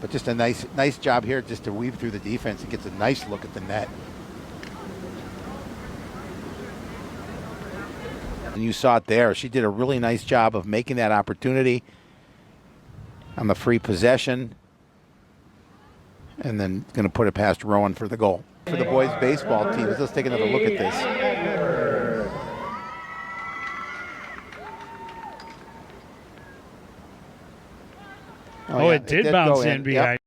But just a nice job here just to weave through the defense. He gets a nice look at the net. And you saw it there. She did a really nice job of making that opportunity on the free possession. And then going to put it past Rowan for the goal. For the boys baseball team, let's take another look at this. Oh, yeah, it did bounce in behind. Yep.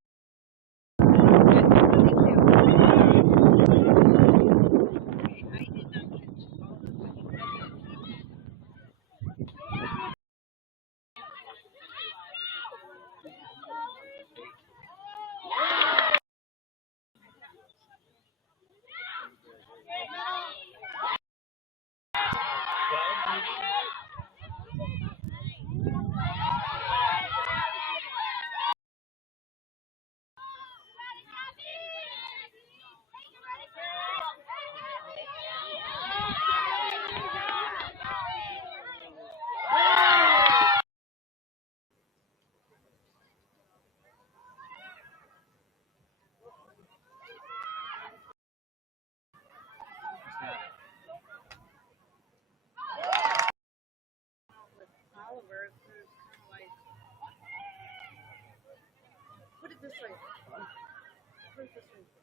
Put it this way. Put it this way.